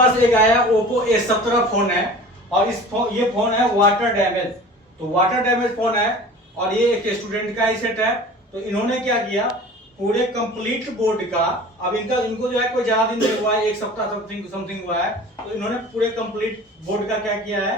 पास एक आया Oppo A17 phone है और ये फोन है वाटर डैमेज। तो वाटर डैमेज फोन है और ये एक स्टूडेंट का ही सेट है। तो इन्होंने क्या किया, पूरे कंप्लीट बोर्ड का, अब इनको जो है कोई ज्यादा दिन नहीं हुआ है, एक सप्ताह समथिंग हुआ है। तो इन्होंने पूरे कंप्लीट बोर्ड का क्या किया है,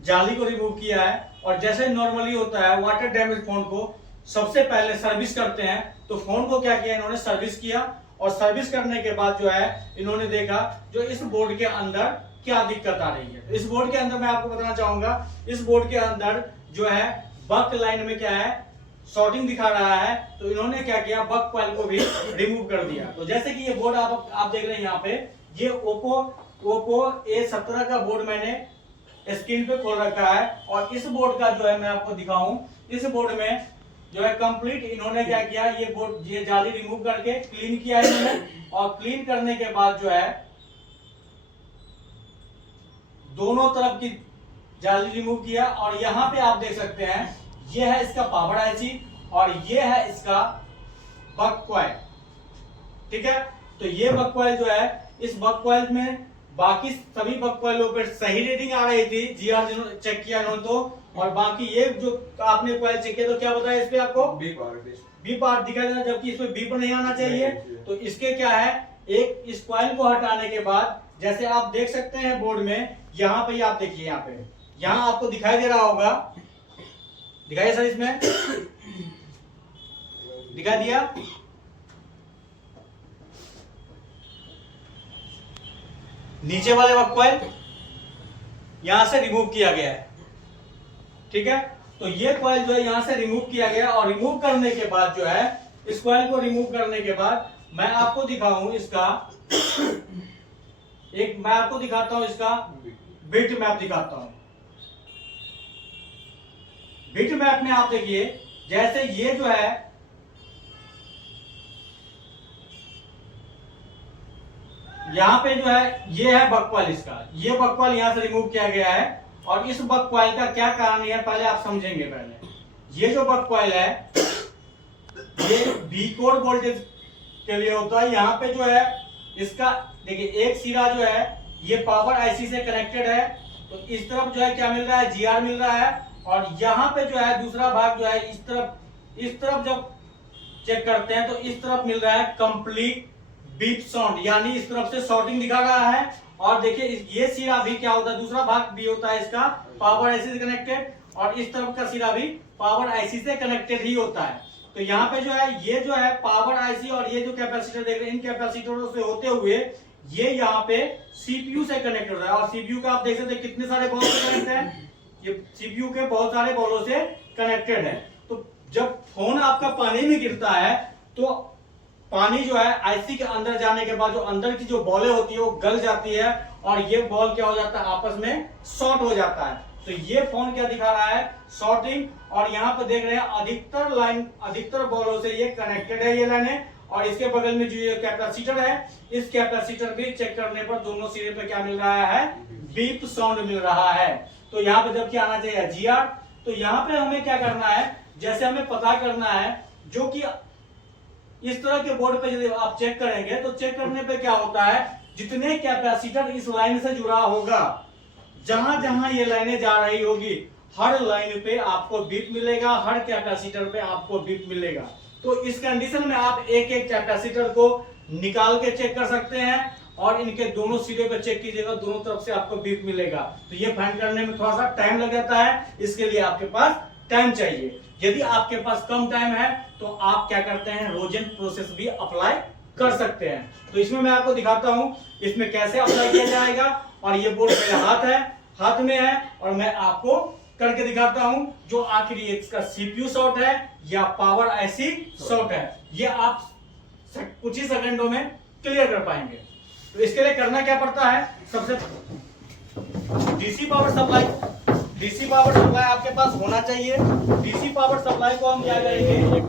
जाली को रिमूव किया है। और जैसे नॉर्मली होता है वाटर डैमेज फोन को सबसे पहले सर्विस करते हैं, तो फोन को क्या किया इन्होंने, सर्विस किया। और सर्विस करने के बाद जो है इन्होंने देखा जो इस बोर्ड के अंदर क्या दिक्कत आ रही है। इस बोर्ड के अंदर मैं आपको बताना चाहूंगा, इस बोर्ड के अंदर जो है बक लाइन में क्या है, शॉर्टिंग दिखा रहा है। तो इन्होंने क्या किया, बक कॉइल को भी रिमूव कर दिया। तो जैसे कि ये बोर्ड आप देख रहे हैं यहाँ पे, ये ओप्पो A17 का बोर्ड मैंने स्क्रीन पे खोल रखा है। और इस बोर्ड का जो है मैं आपको दिखाऊं, इस बोर्ड में जो है कंप्लीट इन्होंने क्या किया, ये जाली रिमूव करके क्लीन किया इन्होंने। और क्लीन करने के बाद जो है दोनों तरफ की जाली रिमूव किया। और यहाँ पे आप देख सकते हैं ये है इसका पावर आईसी और ये है इसका बक कॉइल, ठीक है। तो ये बक कॉइल जो है, इस बक कॉइल में बाकी सभी बक कॉइलों पर सही रीडिंग आ रही थी, जीआर जिन्होंने चेक किया इन्होंने तो। और बाकी ये जो आपने कॉइल चेक किया तो क्या बताया इस पे आपको, बी पार्ट दिखाई देना, जबकि इसमें बी पर नहीं आना चाहिए। तो इसके क्या है, एक इस कॉइल को हटाने के बाद जैसे आप देख सकते हैं बोर्ड में, यहाँ पे आप देखिए, यहाँ आपको दिखाई दे रहा होगा, दिखाइए सर, इसमें दिखाई दिया, नीचे वाले बक कॉइल यहां से रिमूव किया गया है, ठीक है। तो ये कॉइल जो है यहां से रिमूव किया गया। और रिमूव करने के बाद जो है, इस कॉइल को रिमूव करने के बाद मैं आपको दिखाऊं इसका मैं आपको दिखाता हूं इसका बिट मैप दिखाता हूं। बिट मैप में आप देखिए, जैसे ये जो है यहाँ पे जो है ये है बक कॉइल, इसका ये बक कॉइल यहां से रिमूव किया गया है। और इस बक कॉइल का क्या कारण है पहले आप समझेंगे। पहले ये जो बक कॉइल है ये बी कोड वोल्टेज के लिए होता है। यहाँ पे जो है इसका देखिए एक सिरा जो है ये पावर आईसी से कनेक्टेड है। तो इस तरफ जो है क्या मिल रहा है, जीआर मिल रहा है। और यहाँ पे जो है दूसरा भाग जो है इस तरफ जब चेक करते हैं तो इस तरफ मिल रहा है कंप्लीट बीप साउंड, यानी इस तरफ से शॉर्टिंग दिखा रहा है। और देखिए ये सिरा भी क्या होता है, दूसरा भाग भी होता है इसका पावर आईसी से कनेक्टेड, और इस तरफ का सिरा भी पावर आईसी से कनेक्टेड ही होता है। तो यहाँ पे जो है ये जो है पावर आईसी और ये जो कैपेसिटर देख रहे हैं, इन कैपेसिटरों से होते हुए ये यहाँ पे सीपीयू से कनेक्ट हो रहा है। और सीपीयू का आप देख सकते हैं कितने सारे बॉल से कनेक्ट है, ये सीपीयू के बहुत सारे बॉलों से कनेक्टेड है। तो जब फोन आपका पानी में गिरता है तो पानी जो है आईसी के अंदर जाने के बाद जो अंदर की जो बॉलें होती है वो गल जाती है और ये बॉल क्या हो जाता है, आपस में शॉर्ट हो जाता है। तो ये फोन क्या दिखा रहा है, शॉर्टिंग। और यहाँ पे देख रहे हैं अधिकतर बॉलों से ये कनेक्टेड है ये लाइनें। और इसके बगल में जो ये कैपेसिटर है, इस कैपेसिटर भी चेक करने पर दोनों सिरे पे क्या मिल रहा है, बीप साउंड मिल रहा है। तो यहाँ पे जब क्या आना चाहिए, जीआर। तो यहाँ पे हमें क्या करना है, जैसे हमें पता करना है जो कि इस तरह के बोर्ड पे यदि आप चेक करेंगे तो चेक करने पे क्या होता है, जितने कैपेसिटर इस लाइन से जुड़ा होगा, जहां जहां ये लाइनें जा रही होगी, हर लाइन पे आपको बीप मिलेगा, हर कैपेसिटर पे आपको बीप मिलेगा। तो इस कंडीशन में आप एक एक कैपेसिटर को निकाल के चेक कर सकते हैं और इनके दोनों सिरे पे चेक कीजिएगा, दोनों तरफ से आपको बीप मिलेगा। तो ये फाइंड करने में थोड़ा सा टाइम लग जाता है, इसके लिए आपके पास टाइम चाहिए। यदि आपके पास कम टाइम है तो आप क्या करते हैं, रोजन प्रोसेस भी अप्लाई कर सकते हैं। तो इसमें मैं आपको दिखाता हूं इसमें कैसे अप्लाई किया जाएगा। और ये बोर्ड मेरे हाथ में है और मैं आपको करके दिखाता हूं जो आखिर इसका सीपीयू शॉर्ट है या पावर आईसी शॉर्ट है, ये आप कुछ ही सेकंडों में क्लियर कर पाएंगे। तो इसके लिए करना क्या पड़ता है, सबसे डीसी पावर सप्लाई आपके पास होना चाहिए। डीसी पावर सप्लाई को हम क्या करेंगे,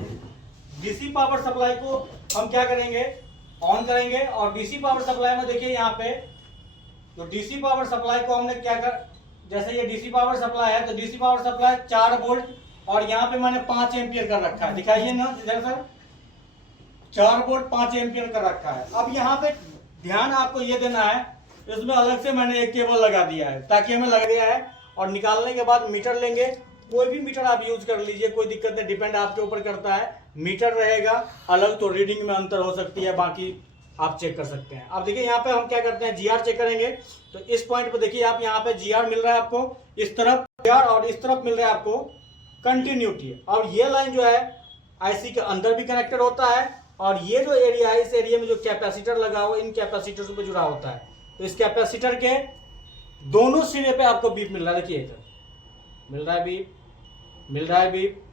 डीसी पावर सप्लाई को हम क्या करेंगे, ऑन करेंगे। और डीसी पावर सप्लाई में देखिए यहाँ पे, तो डीसी पावर सप्लाई को हमने क्या कर, जैसे ये डीसी पावर सप्लाई है तो डीसी पावर सप्लाई 4 वोल्ट और यहाँ पे मैंने 5 एम्पियर कर रखा है, दिखाइए ना इधर सर, 4 वोल्ट 5 एम्पियर कर रखा है। अब यहाँ पे ध्यान आपको ये देना है, इसमें अलग से मैंने एक केबल लगा दिया है ताकि हमें लग गया है। और निकालने के बाद मीटर लेंगे, कोई भी मीटर आप यूज कर लीजिए, कोई दिक्कत नहीं, डिपेंड आपके ऊपर करता है। मीटर रहेगा अलग तो रीडिंग में अंतर हो सकती है, बाकी आप चेक कर सकते हैं। अब देखिए यहाँ पे हम क्या करते हैं, जीआर चेक करेंगे। तो इस पॉइंट पे देखिए आप, यहाँ पे जीआर मिल रहा है आपको, इस तरफ जीआर और इस तरफ मिल रहा है आपको कंटिन्यूटी। और ये लाइन जो है आईसी के अंदर भी कनेक्टेड होता है, और ये जो एरिया है, इस एरिया में जो कैपेसिटर लगा हुआ इन कैपेसिटर से जुड़ा होता है। तो इस कैपेसिटर के दोनों सिरे पे आपको बीप मिल रहा है। देखिए इधर मिल रहा है बीप, मिल रहा है बीप,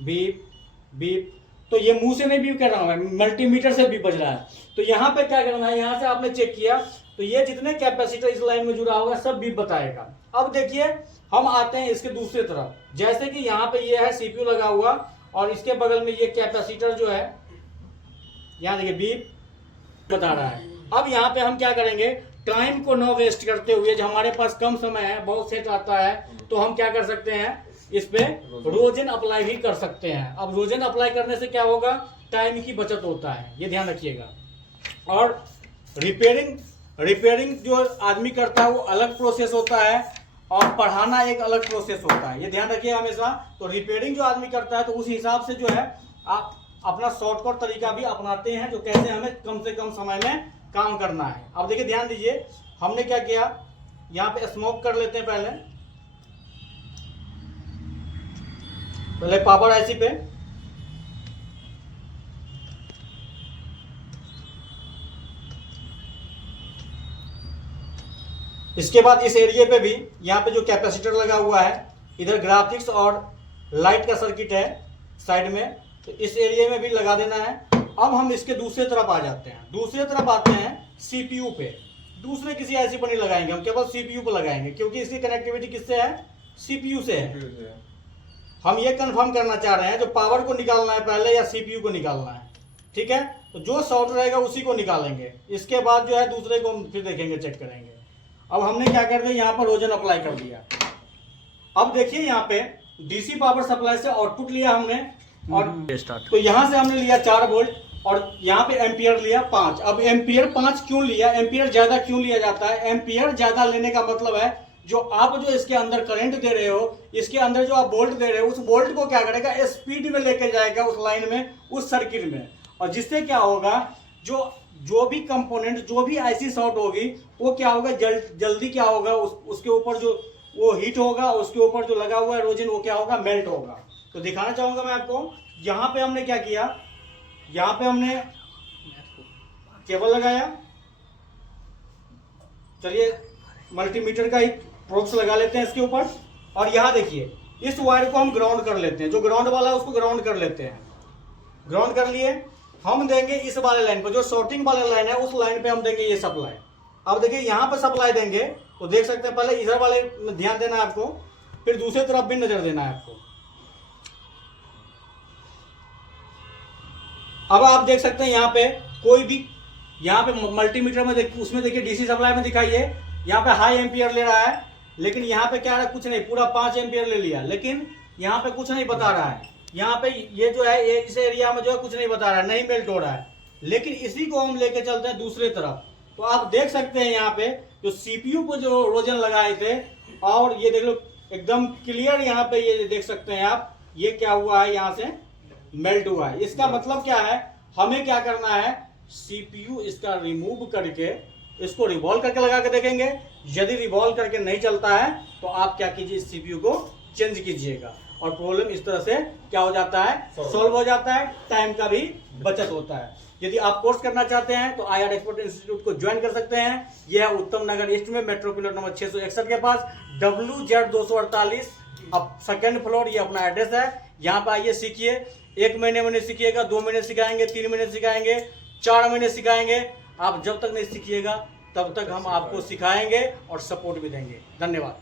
बीप बीप। तो ये मुंह से नहीं बीप कर रहा हूं, मल्टीमीटर से बीप बज रहा है। तो यहाँ पे क्या करना है, यहाँ से आपने चेक किया तो ये जितने कैपेसिटर इस लाइन में जुड़ा होगा सब बीप बताएगा। अब देखिए हम आते हैं इसके दूसरे तरफ, जैसे कि यहाँ पे ये है सीपीयू लगा हुआ और इसके बगल में ये कैपेसिटर जो है, यहाँ देखिए बीप बता रहा है। अब यहाँ पे हम क्या करेंगे, टाइम को न वेस्ट करते हुए, जो हमारे पास कम समय है, बहुत सेट आता है, तो हम क्या कर सकते हैं, इस पे रोजन अप्लाई भी कर सकते हैं। अब रोजन अप्लाई करने से क्या होगा, टाइम की बचत होता है, ये ध्यान रखिएगा। और रिपेयरिंग जो आदमी करता है वो अलग प्रोसेस होता है, और पढ़ाना एक अलग प्रोसेस होता है, ये ध्यान रखिए हमेशा। तो रिपेयरिंग जो आदमी करता है तो उस हिसाब से जो है आप अपना शॉर्टकट तरीका भी अपनाते हैं, जो कैसे हमें कम से कम समय में काम करना है। अब देखिए ध्यान दीजिए, हमने क्या किया, यहाँ पे स्मोक कर लेते हैं पहले पावर आईसी पे। इसके बाद इस एरिया पे भी, यहाँ पे जो कैपेसिटर लगा हुआ है, इधर ग्राफिक्स और लाइट का सर्किट है साइड में, तो इस एरिया में भी लगा देना है। अब हम इसके दूसरे तरफ आ जाते हैं, दूसरे तरफ आते हैं सीपीयू पे। दूसरे किसी आईसी पर नहीं लगाएंगे, हम केवल सीपीयू पर लगाएंगे, क्योंकि इसकी कनेक्टिविटी किससे है, सीपीयू से है। हम ये कंफर्म करना चाह रहे हैं जो पावर को निकालना है पहले या सीपीयू को निकालना है, ठीक है। तो जो शॉर्ट रहेगा उसी को निकालेंगे, इसके बाद जो है दूसरे को फिर देखेंगे, चेक करेंगे। अब हमने क्या कर दिया, यहाँ पर रोजन अप्लाई कर दिया। अब देखिए यहाँ पे डीसी पावर सप्लाई से आउटपुट लिया हमने, और तो यहाँ से हमने लिया 4 वोल्ट, और यहाँ पे एम्पियर लिया 5। अब एम्पियर 5 क्यों लिया, एम्पियर ज्यादा क्यों लिया जाता है, एम्पियर ज्यादा लेने का मतलब है जो आप जो इसके अंदर करंट दे रहे हो, इसके अंदर जो आप वोल्ट दे रहे हो, उस वोल्ट को क्या करेगा, स्पीड में लेके जाएगा उस लाइन में, उस सर्किट में। और जिससे क्या होगा, जो भी कंपोनेंट, जो भी आईसी शॉर्ट होगी, वो क्या होगा, जल्दी क्या होगा, उसके ऊपर जो वो हीट होगा, उसके ऊपर जो लगा हुआ है रोजन, वो क्या होगा, मेल्ट होगा। तो दिखाना चाहूंगा मैं आपको, यहाँ पे हमने क्या किया, यहाँ पे हमने केबल लगाया, चलिए मल्टीमीटर का एक प्रोब्स लगा लेते हैं इसके ऊपर, और यहाँ देखिए इस वायर को हम ग्राउंड कर लेते हैं, जो ग्राउंड वाला है उसको ग्राउंड कर लेते हैं। ग्राउंड कर लिए, हम देंगे इस वाले लाइन पर, जो शॉर्टिंग वाला लाइन है उस लाइन पे हम देंगे ये सप्लाई। अब देखिए यहाँ पे सप्लाई देंगे तो देख सकते हैं, पहले इधर वाले में ध्यान देना है आपको, फिर दूसरी तरफ भी नजर देना है आपको। अब आप देख सकते हैं यहाँ पे कोई भी, यहाँ पे मल्टीमीटर में उसमें देखिए डीसी सप्लाई में दिखाइए, यहाँ पे हाई एम्पियर ले रहा है, लेकिन यहाँ पे क्या है, कुछ नहीं, पूरा 5 एम्पियर ले लिया, लेकिन यहाँ पे कुछ नहीं बता रहा है। यहाँ पे ये जो है, ये इस एरिया में जो है कुछ नहीं बता रहा है, नहीं मेल्ट हो रहा है। लेकिन इसी को हम लेके चलते हैं दूसरे तरफ, तो आप देख सकते हैं यहाँ पे जो सीपीयू को जो रोजन लगाए थे, और ये देख लो एकदम क्लियर, यहाँ पे ये देख सकते हैं आप, ये क्या हुआ है, यहाँ से मेल्ट हुआ है। इसका मतलब क्या है, हमें क्या करना है, सीपीयू इसका रिमूव करके इसको रिवॉल्व करके लगा के देखेंगे। यदि रिवॉल्व करके नहीं चलता है तो आप क्या कीजिए, इस सीपीयू को चेंज कीजिएगा, और प्रॉब्लम इस तरह से क्या हो जाता है, सॉल्व हो जाता है, टाइम का भी बचत होता है। यदि आप कोर्स करना चाहते हैं तो IR एक्सपर्ट इंस्टीट्यूट को ज्वाइन कर सकते हैं। यह है उत्तम नगर ईस्ट में, मेट्रो पिलर नंबर 661 के पास, WZ 248, अब 2nd फ्लोर, ये अपना एड्रेस है। यहाँ पे आइए, सीखिए, 1 महीने में नहीं सीखिएगा, 2 महीने सिखाएंगे, 3 महीने सिखाएंगे, 4 महीने सिखाएंगे। आप जब तक नहीं सीखिएगा तब तक हम आपको सिखाएंगे और सपोर्ट भी देंगे। धन्यवाद।